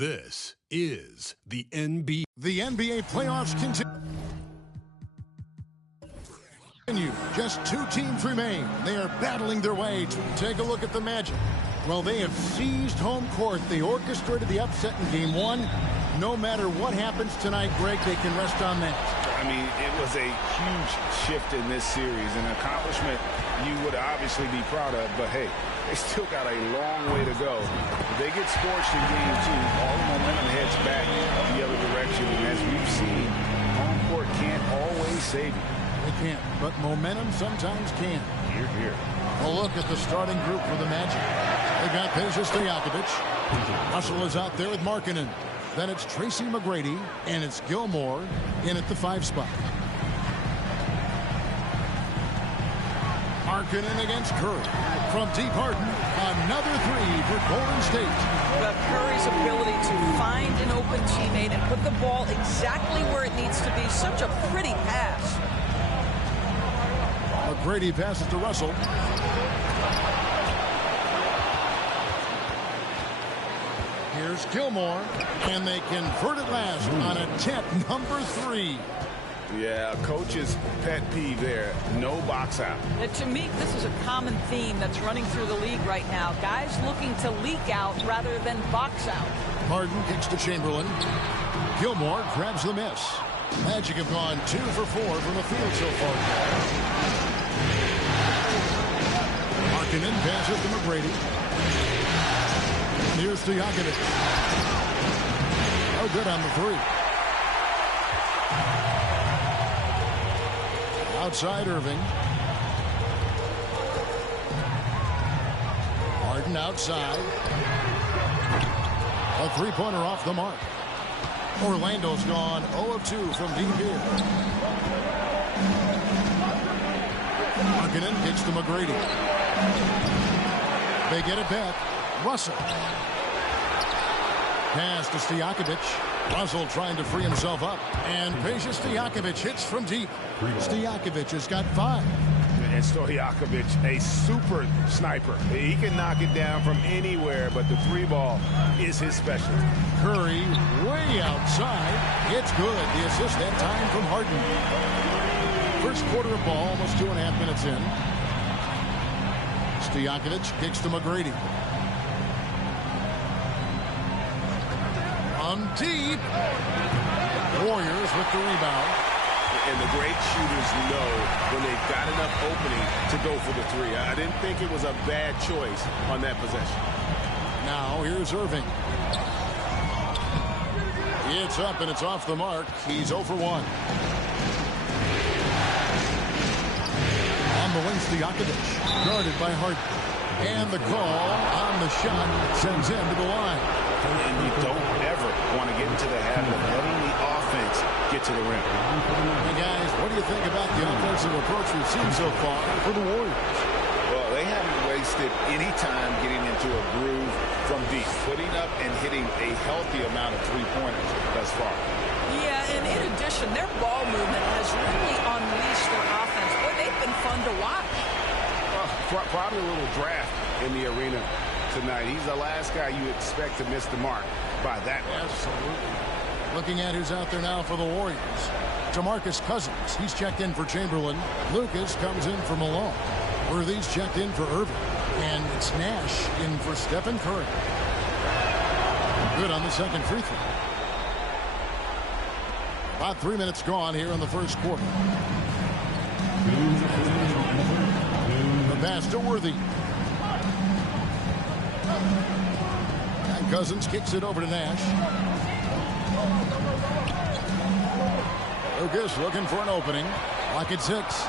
This is the NBA. The NBA playoffs continue. Just two teams remain. They are battling their way to take a look at the Magic. Well, they have seized home court. They orchestrated the upset in Game 1. No matter what happens tonight, Greg, they can rest on that. I mean, it was a huge shift in this series, an accomplishment you would obviously be proud of, but hey, they still got a long way to go. If they get scorched in Game 2, all the momentum heads back the other direction, and as we've seen, home court can't always save you. They can't, but momentum sometimes can. Here, here. A look at the starting group for the Magic. They've got Peja Stojakovic. Russell is out there with Markkanen. Then it's Tracy McGrady, and it's Gilmore in at the 5 spot. Markkanen against Curry. From deep Harden, another three for Golden State. But Curry's ability to find an open teammate and put the ball exactly where it needs to be. Such a pretty pass. McGrady passes to Russell. Here's Gilmore, and they convert it last on attempt number 3. Yeah, coach's pet peeve there. No box out. To me, this is a common theme that's running through the league right now. Guys looking to leak out rather than box out. Harden kicks to Chamberlain. Gilmore grabs the miss. Magic have gone 2 for 4 from the field so far. Markkanen passes to McGrady. Here's Stojakovic. Oh, good on the 3. Outside Irving. Harden outside. A three-pointer off the mark. Orlando's gone 0 of 2 from deep here. Markkanen kicks to McGrady. They get it back. Russell. Pass to Stojakovic. Russell trying to free himself up. And Peja Stojakovic hits from deep. Stojakovic has got 5. And Stojakovic, a super sniper. He can knock it down from anywhere, but the three ball is his specialty. Curry way outside. It's good. The assist that time from Harden. First quarter of ball, almost 2.5 minutes in. Stojakovic kicks to McGrady. On deep. Warriors with the rebound. And the great shooters know when they've got enough opening to go for the three. I didn't think it was a bad choice on that possession. Now here's Irving. It's up and it's off the mark. He's 0 for 1. On the wing, Stojakovic, guarded by Harden. And the call on the shot sends him to the line. And you don't ever want to get into the habit of letting the offense get to the rim. Hey guys, what do you think about the offensive approach we've seen so far for the Warriors? Well, they haven't wasted any time getting into a groove from deep, putting up and hitting a healthy amount of three-pointers thus far. Yeah, and in addition, their ball movement has really unleashed their offense. Boy, they've been fun to watch. Well, probably a little draft in the arena tonight. He's the last guy you expect to miss the mark by that much. Absolutely. Looking at who's out there now for the Warriors. DeMarcus Cousins, he's checked in for Chamberlain. Lucas comes in for Malone. Worthy's checked in for Irving. And it's Nash in for Stephen Curry. Good on the second free throw. About 3 minutes gone here in the first quarter. The pass to Worthy. And Cousins kicks it over to Nash. Lucas looking for an opening. Lock at 6.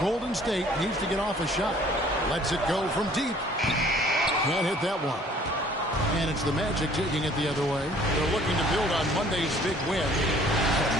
Golden State needs to get off a shot. Lets it go from deep. Can't hit that one. And it's the Magic taking it the other way. They're looking to build on Monday's big win.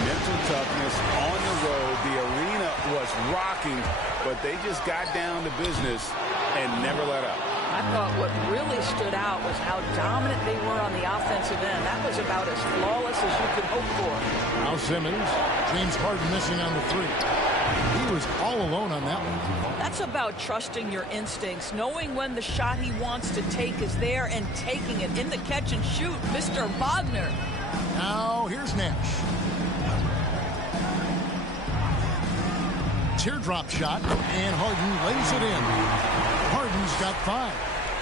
Mental toughness on the road. The arena was rocking, but they just got down to business and never let up. I thought what really stood out was how dominant they were on the offensive end. That was about as flawless as you could hope for. Now Simmons, James Harden missing on the 3. He was all alone on that one. That's about trusting your instincts, knowing when the shot he wants to take is there and taking it in the catch and shoot. Mr. Wagner. Now here's Nash. Teardrop shot, and Harden lays it in. Harden's got 5.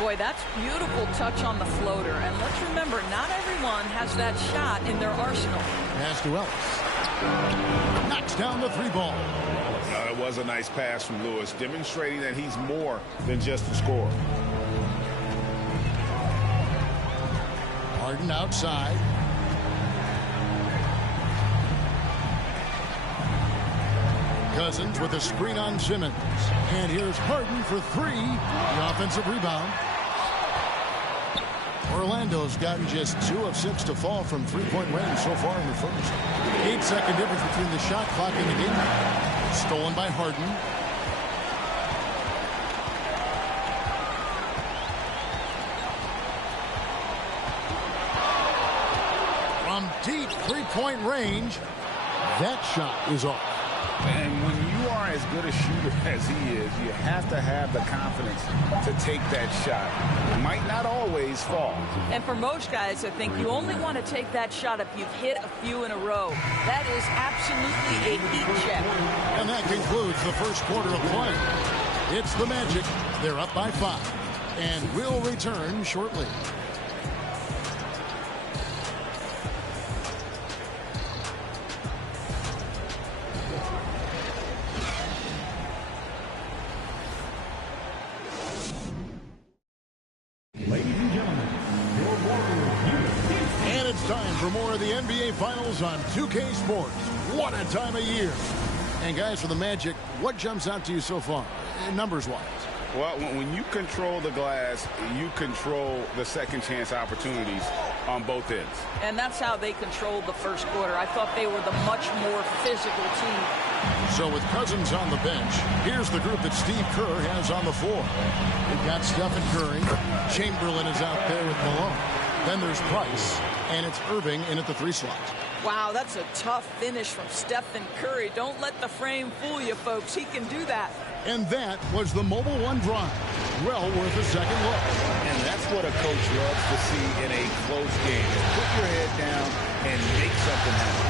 Boy, that's beautiful touch on the floater. And let's remember, not everyone has that shot in their arsenal. Pass to Ellis. Knocks down the 3 ball. It was a nice pass from Lewis, demonstrating that he's more than just a scorer. Harden outside. Cousins with a screen on Simmons. And here's Harden for 3. The offensive rebound. Orlando's gotten just 2 of 6 to fall from three-point range so far in the first. 8-second difference between the shot clock and the game. Stolen by Harden. From deep three-point range, that shot is off. And when you are as good a shooter as he is, you have to have the confidence to take that shot. It might not always fall. And for most guys, I think you only want to take that shot if you've hit a few in a row. That is absolutely a heat check. And that concludes the first quarter of play. It's the Magic. They're up by 5. And we'll return shortly. For more of the NBA Finals on 2K Sports. What a time of year. And guys, for the Magic, what jumps out to you so far, numbers-wise? Well, when you control the glass, you control the second chance opportunities on both ends. And that's how they controlled the first quarter. I thought they were the much more physical team. So with Cousins on the bench, here's the group that Steve Kerr has on the floor. They've got Stephen Curry. Chamberlain is out there with Malone. Then there's Price, and it's Irving in at the 3 slot. Wow, that's a tough finish from Stephen Curry. Don't let the frame fool you, folks. He can do that. And that was the Mobile One drive. Well worth a second look. And that's what a coach loves to see in a close game. Put your head down and make something happen.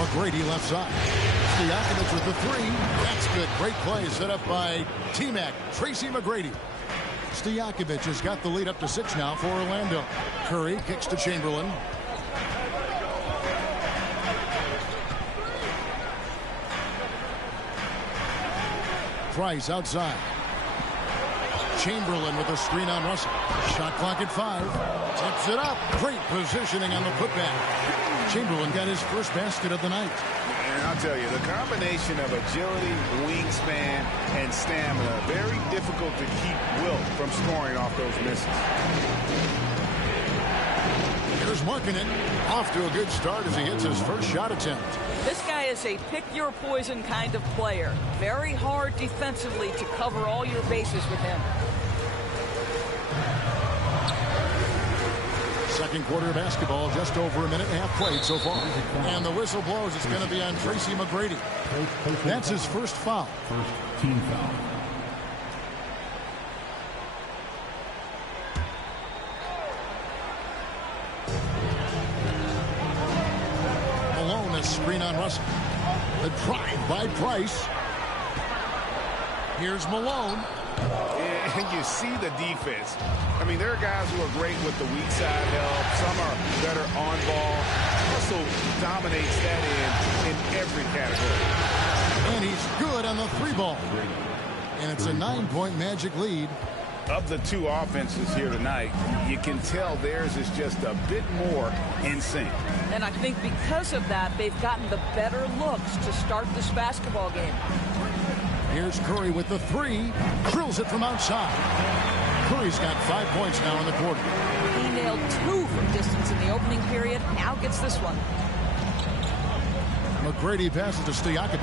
McGrady left side. Stojakovic with the three. That's good. Great play set up by T-Mac, Tracy McGrady. Stojakovic has got the lead up to 6 now for Orlando. Curry kicks to Chamberlain. Price outside. Chamberlain with a screen on Russell. Shot clock at 5. Tips it up. Great positioning on the putback. Chamberlain got his first basket of the night. And I'll tell you, the combination of agility, wingspan, and stamina, very difficult to keep Wilt from scoring off those misses. Here's Markkanen. Off to a good start as he hits his first shot attempt. This guy is a pick-your-poison kind of player. Very hard defensively to cover all your bases with him. Second quarter of basketball, just over a minute and a half played so far. And the whistle blows. It's going to be on Tracy McGrady. That's his first foul. First team foul. Malone, a screen on Russell. The drive by Price. Here's Malone. And you see the defense. I mean, there are guys who are great with the weak side help. Some are better on ball. Russell dominates that in every category. And he's good on the 3-ball. And it's a 9-point Magic lead. Of the two offenses here tonight, you can tell theirs is just a bit more in sync. And I think because of that, they've gotten the better looks to start this basketball game. Here's Curry with the 3. Drills it from outside. Curry's got 5 points now in the quarter. He nailed 2 from distance in the opening period. Now gets this one. McGrady passes to Stojakovic.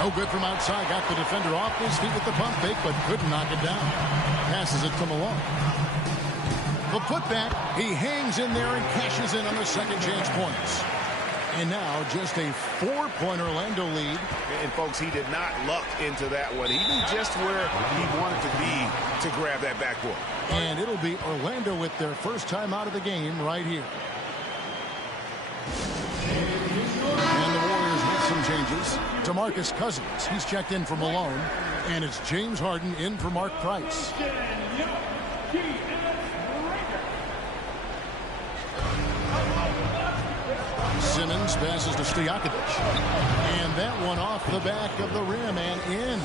No good from outside. Got the defender off his feet with the pump fake, but couldn't knock it down. Passes it to Malone. The putback. He hangs in there and cashes in on the second chance points. And now just a 4-point Orlando lead. And, folks, he did not luck into that one. He knew just where he wanted to be to grab that backboard. And it'll be Orlando with their first time out of the game right here. And the Warriors with some changes. DeMarcus Cousins, he's checked in for Malone. And it's James Harden in for Mark Price. Simmons passes to Stojakovic. And that one off the back of the rim and in.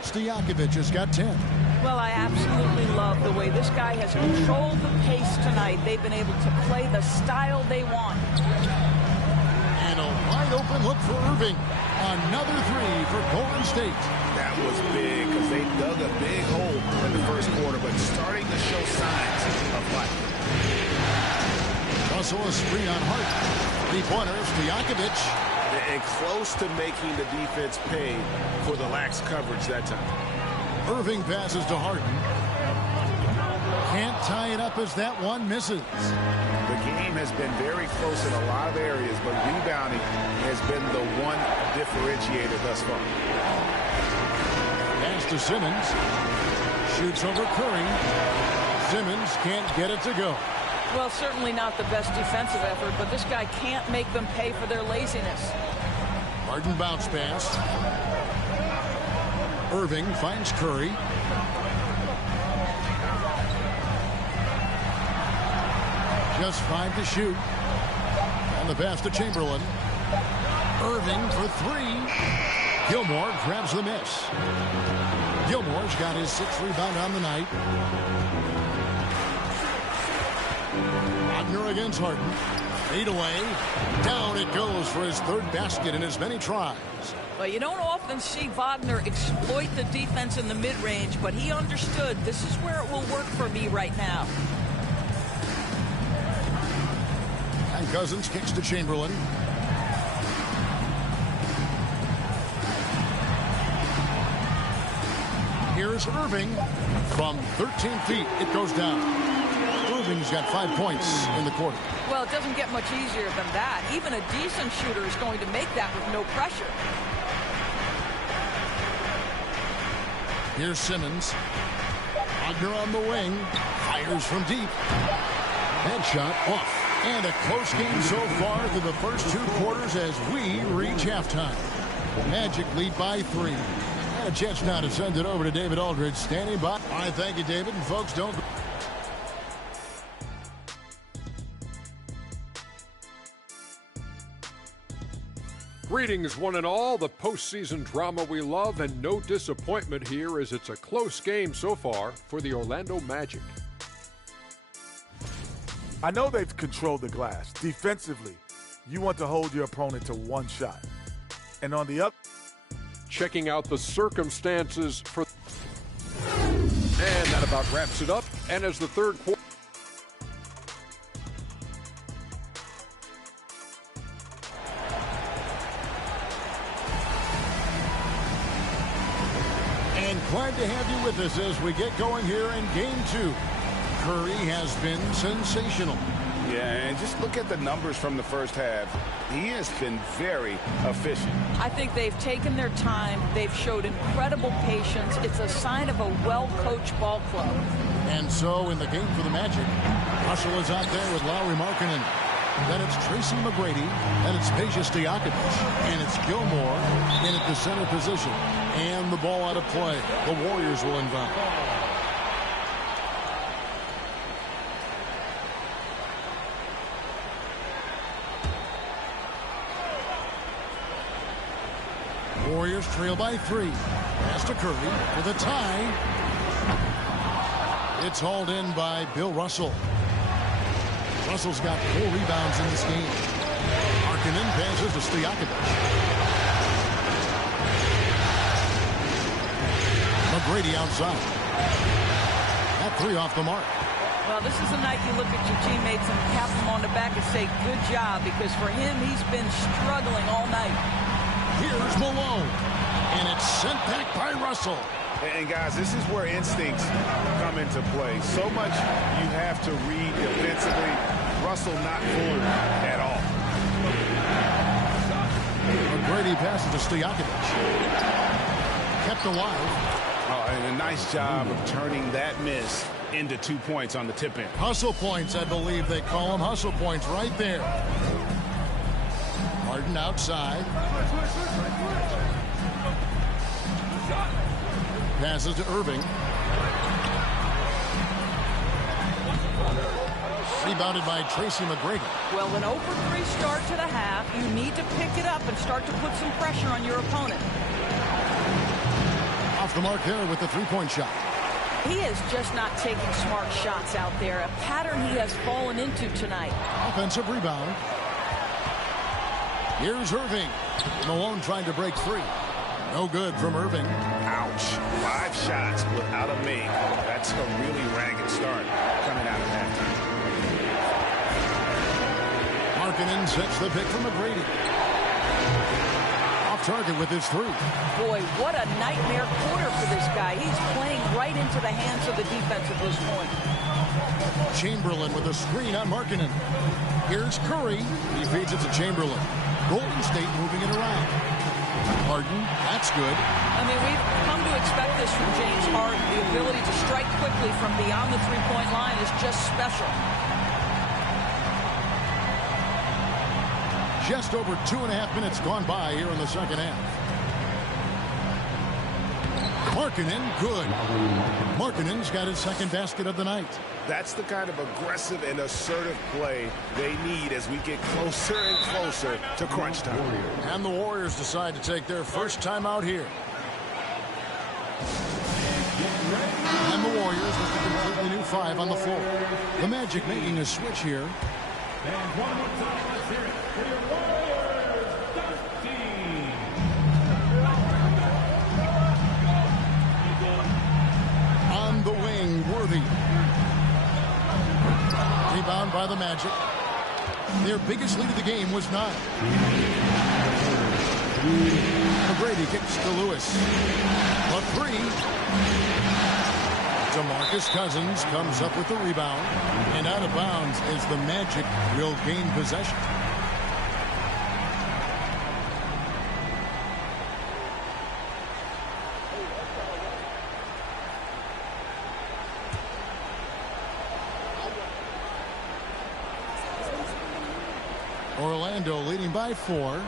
Stojakovic has got 10. Well, I absolutely love the way this guy has controlled the pace tonight. They've been able to play the style they want. And a wide open look for Irving. Another 3 for Golden State. That was big because they dug a big hole in the first quarter, but starting to show signs of life. Russell a screen on Hart. 3-pointer, Stojakovic. And close to making the defense pay for the lax coverage that time. Irving passes to Harden. Can't tie it up as that one misses. The game has been very close in a lot of areas, but rebounding has been the one differentiator thus far. Pass to Simmons. Shoots over Curry. Simmons can't get it to go. Well, certainly not the best defensive effort, but this guy can't make them pay for their laziness. Harden bounce pass. Irving finds Curry. Just 5 to shoot. And the pass to Chamberlain. Irving for 3. Gilmore grabs the miss. Gilmore's got his 6th rebound on the night. Wagner against Harden. 8 away. Down it goes for his 3rd basket in as many tries. Well, you don't often see Wagner exploit the defense in the mid-range, but he understood this is where it will work for me right now. And Cousins kicks to Chamberlain. Here's Irving. From 13 feet, it goes down. Irving's got 5 points in the quarter. Well, it doesn't get much easier than that. Even a decent shooter is going to make that with no pressure. Here's Simmons. Wagner on the wing. Fires from deep. Headshot off. And a close game so far through the first 2 quarters as we reach halftime. Magic lead by 3. And a chance now to send it over to David Aldridge standing by. All right, thank you, David. And folks, don't... Greetings, one and all. The postseason drama we love, and no disappointment here as it's a close game so far for the Orlando Magic. I know they've controlled the glass. Defensively, you want to hold your opponent to 1 shot. And on the up... Checking out the circumstances for... And that about wraps it up. And as the third quarter... And glad to have you with us as we get going here in Game 2. Curry has been sensational. Yeah, and just look at the numbers from the first half. He has been very efficient. I think they've taken their time. They've showed incredible patience. It's a sign of a well-coached ball club. And so in the game for the Magic, Russell is out there with Lauri Markkanen. Then it's Tracy McGrady, and it's Peja Stojakovic, and it's Gilmore in at the center position. And the ball out of play. The Warriors will inbound. Warriors trail by 3. Pass to Curry for the tie. It's hauled in by Bill Russell. Russell's got 4 rebounds in this game. Markkanen passes to Stojakovic. McGrady outside. That 3 off the mark. Well, this is a night you look at your teammates and pat them on the back and say, good job, because for him, he's been struggling all night. Here's Malone, and it's sent back by Russell. And guys, this is where instincts come into play. So much you have to read defensively. Russell not fooled at all. McGrady passes to Stojakovic. Kept alive. Oh, and a nice job of turning that miss into 2 points on the tip-in. Hustle points, I believe they call them. Hustle points right there. Harden outside. Passes to Irving. Rebounded by Tracy McGrady. Well, an 0-for-3 start to the half. You need to pick it up and start to put some pressure on your opponent. Off the mark there with the 3-point shot. He is just not taking smart shots out there. A pattern he has fallen into tonight. Offensive rebound. Here's Irving. Malone trying to break free. No good from Irving. Ouch. 5 shots without a make. That's a really ragged start coming out of halftime. Markkanen sets the pick from McGrady. Off target with his 3. Boy, what a nightmare quarter for this guy. He's playing right into the hands of the defense at this point. Chamberlain with a screen on Markkanen. Here's Curry. He feeds it to Chamberlain. Golden State moving it around. Harden, that's good. I mean, we've come to expect this from James Harden. The ability to strike quickly from beyond the 3-point line is just special. Just over 2.5 minutes gone by here in the second half. Markkanen, good. Markkanen's got his second basket of the night. That's the kind of aggressive and assertive play they need as we get closer and closer to crunch time. And the Warriors decide to take their first time out here. And the Warriors with the completely new 5 on the floor. The Magic making a switch here. And one more time, let's hear it for your Warriors, Dusty. On the wing, Worthy. Rebound by the Magic. Their biggest lead of the game was 9. McGrady kicks to Lewis. The 3. DeMarcus Cousins comes up with the rebound. And out of bounds as the Magic will gain possession. Orlando leading by 4.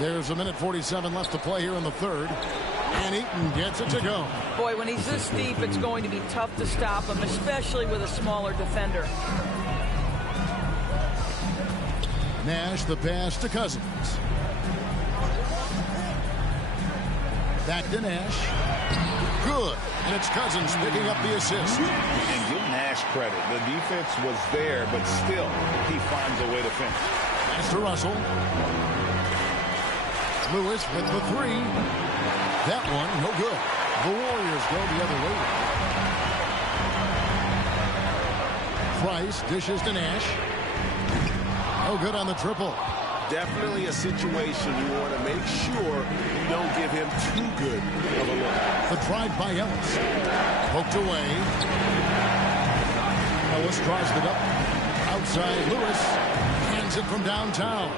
There's a minute 47 left to play here in the third. And Eaton gets it to go. Boy, when he's this deep, it's going to be tough to stop him, especially with a smaller defender. Nash the pass to Cousins. Back to Nash. Good. And it's Cousins picking up the assist. And give Nash credit. The defense was there, but still, he finds a way to finish. Pass to Russell. Lewis with the 3. That one, no good. The Warriors go the other way. Price dishes to Nash. No good on the triple. Definitely a situation you want to make sure you don't give him too good of a look. The drive by Ellis. Poked away. Ellis draws it up. Outside Lewis. Hands it from downtown.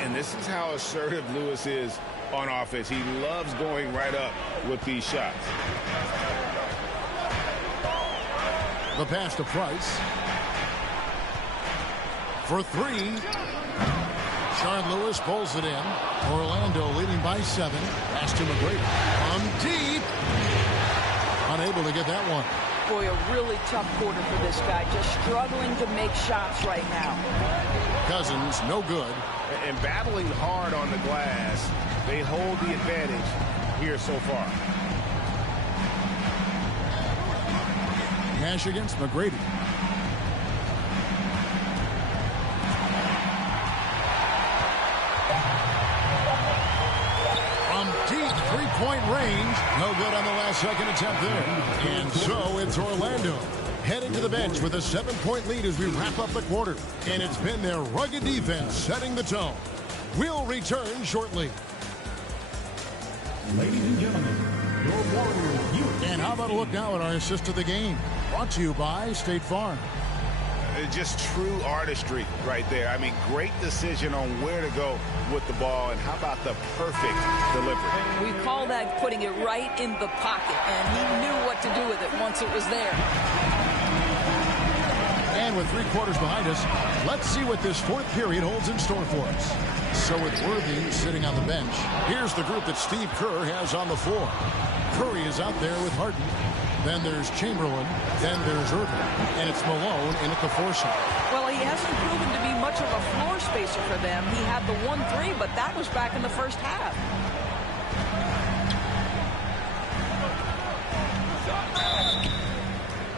And this is how assertive Lewis is on offense. He loves going right up with these shots. The pass to Price. For 3. Sean Lewis pulls it in. Orlando leading by 7. Pass to McGrady. From deep. Unable to get that one. Boy, a really tough quarter for this guy. Just struggling to make shots right now. Cousins, no good. And battling hard on the glass, they hold the advantage here so far. Nash against McGrady. From deep three-point range. No good on the last second attempt there. And so it's Orlando heading to the bench with a 7-point lead as we wrap up the quarter. And it's been their rugged defense setting the tone. We'll return shortly. Ladies and gentlemen, your Warriors youth. And how about a look now at our assist of the game? Brought to you by State Farm. Just true artistry right there. I mean, great decision on where to go with the ball, and how about the perfect delivery? We call that putting it right in the pocket, and he knew what to do with it once it was there. And with 3 quarters behind us, let's see what this fourth period holds in store for us. So with Worthy sitting on the bench, here's the group that Steve Kerr has on the floor. Curry is out there with Harden. Then there's Chamberlain. Then there's Irving. And it's Malone in at the 4 spot. Well, he hasn't proven to be much of a floor spacer for them. He had the 1-3, but that was back in the first half.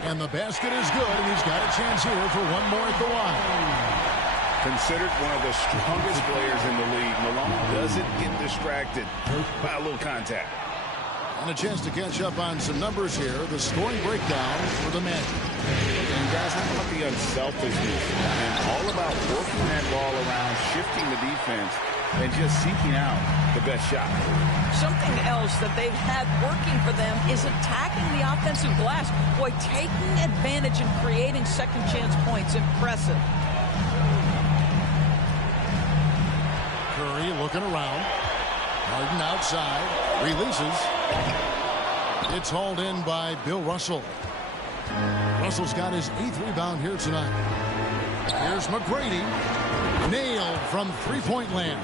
And the basket is good, and he's got a chance here for one more at the line. Considered one of the strongest players in the league, Malone doesn't get distracted by a little contact. And a chance to catch up on some numbers here. The scoring breakdown for the Magic. And guys, how about the unselfishness and all about working that ball around, shifting the defense, and just seeking out the best shot. Something else that they've had working for them is attacking the offensive glass. Boy, taking advantage and creating second chance points. Impressive. Curry looking around. Harden outside. Releases. It's hauled in by Bill Russell. Russell's got his 8th rebound here tonight. Here's McGrady. Nailed from three-point land.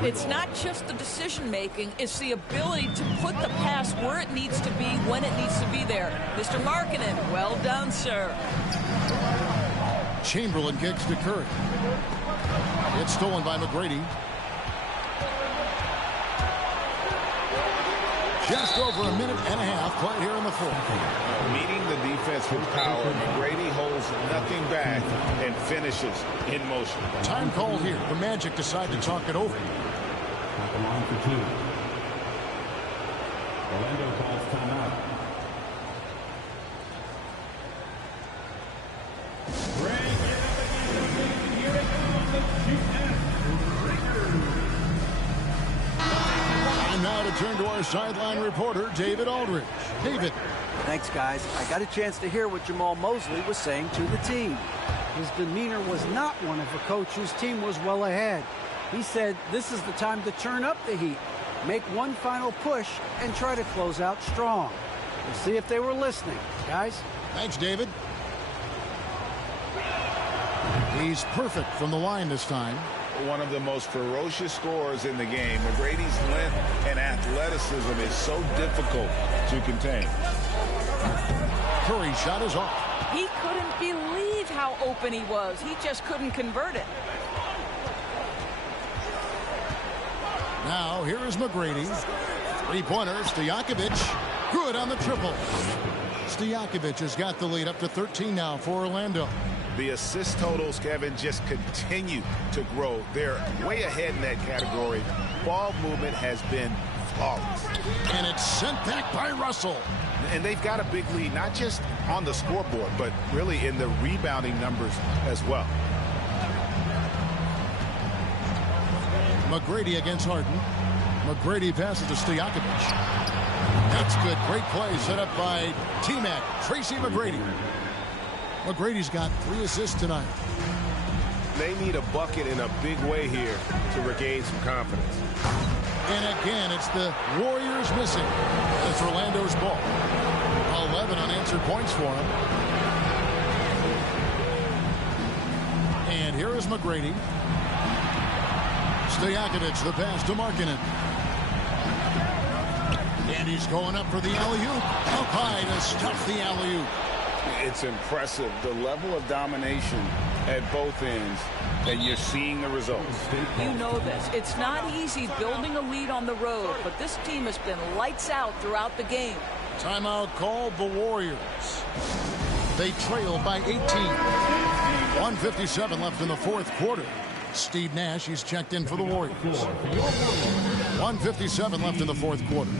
It's not just the decision-making, it's the ability to put the pass where it needs to be, when it needs to be there. Mr. Markkanen, well done, sir. Chamberlain kicks to Curry. It's stolen by McGrady. Just over a minute and a half played here in the fourth. Meeting the defense with power, McGrady holds nothing back and finishes in motion. Time called here. The Magic decide to talk it over. At the line for 2. Orlando calls timeout. Bring it up again. Here it comes. The Houston Rockets. And now to to turn to our sideline reporter, David Aldridge. David. Thanks, guys. I got a chance to hear what Jamal Mosley was saying to the team. His demeanor was not one of a coach whose team was well ahead. He said this is the time to turn up the heat, make one final push, and try to close out strong. We'll see if they were listening, guys. Thanks, David. He's perfect from the line this time. One of the most ferocious scorers in the game. McGrady's length and athleticism is so difficult to contain. Curry's shot is off. He couldn't believe how open he was. He just couldn't convert it. Now, here is McGrady. Three-pointer, Stojakovic. Good on the triple. Stojakovic has got the lead up to 13 now for Orlando. The assist totals, Kevin, just continue to grow. They're way ahead in that category. Ball movement has been flawless. And it's sent back by Russell. And they've got a big lead, not just on the scoreboard, but really in the rebounding numbers as well. McGrady against Harden. McGrady passes to Stojakovic. That's good. Great play set up by T-Mac, Tracy McGrady. McGrady's got 3 assists tonight. They need a bucket in a big way here to regain some confidence. And again, it's the Warriors missing. It's Orlando's ball. 11 unanswered points for him. And here is McGrady. Stojakovic, the pass to Markkanen. And he's going up for the alley-oop. Up high to stuff the alley-oop. It's impressive, the level of domination at both ends, and you're seeing the results. You know this. It's not easy building a lead on the road, but this team has been lights out throughout the game. Timeout called the Warriors. They trail by 18. 1:57 left in the fourth quarter. Steve Nash, he's checked in for the Warriors. 1:57 left in the fourth quarter.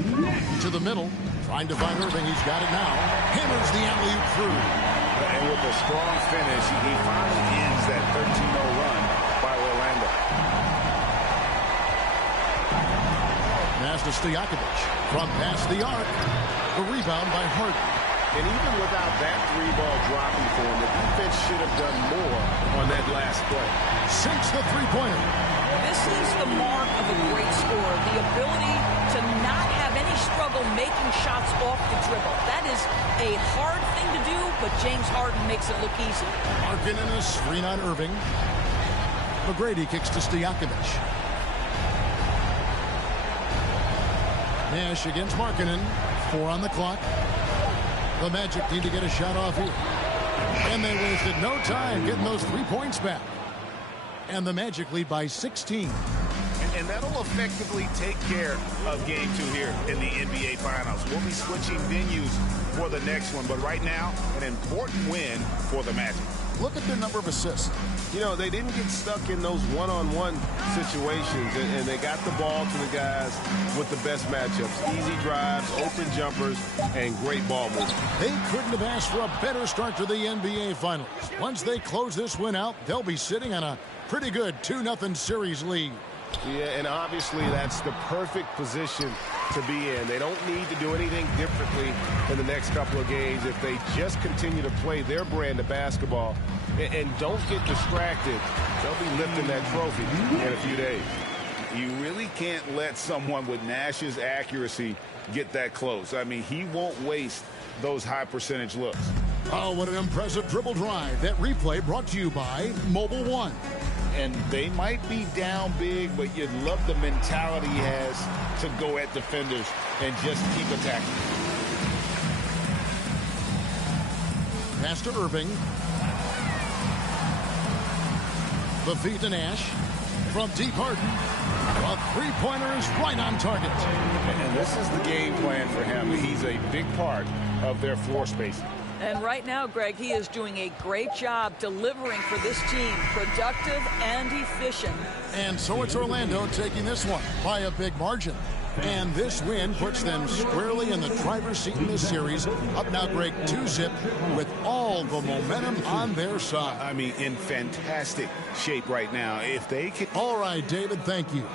To the middle, trying to find Irving. He's got it now. Hammers the alley-oop through. And with a strong finish, he finally ends that 13-0 run by Orlando. Pass to Stojakovic. From past the arc. The rebound by Harden. And even without that 3-ball dropping for him, the defense should have done more on that last play. Sinks the three-pointer. This is the mark of a great scorer, the ability to not have any struggle making shots off the dribble. That is a hard thing to do, but James Harden makes it look easy. Markkanen a screen on Irving. McGrady kicks to Stojakovic. Nash against Markkanen. 4 on the clock. The Magic need to get a shot off here. And they wasted no time getting those 3 points back. And the Magic lead by 16. And that'll effectively take care of Game 2 here in the NBA Finals. We'll be switching venues for the next one, but right now, an important win for the Magic. Look at their number of assists. You know, they didn't get stuck in those one-on-one situations, and they got the ball to the guys with the best matchups. Easy drives, open jumpers, and great ball movement. They couldn't have asked for a better start to the NBA Finals. Once they close this win out, they'll be sitting on a pretty good 2-0 series lead. Yeah, and obviously that's the perfect position to be in. They don't need to do anything differently in the next couple of games if they just continue to play their brand of basketball and don't get distracted. They'll be lifting that trophy in a few days. You really can't let someone with Nash's accuracy get that close. I mean, he won't waste those high percentage looks. Oh, what an impressive dribble drive. That replay brought to you by Mobile One. And they might be down big, but you'd love the mentality he has to go at defenders and just keep attacking. Pass to Irving. The feed to Nash. From deep Harden. A three-pointer is right on target. And this is the game plan for him. He's a big part of their floor spacing. And right now, Greg, he is doing a great job delivering for this team, productive and efficient. And so it's Orlando taking this one by a big margin. And this win puts them squarely in the driver's seat in this series. Up now, Greg, 2-zip with all the momentum on their side. I mean, in fantastic shape right now. If they can... All right, David, thank you.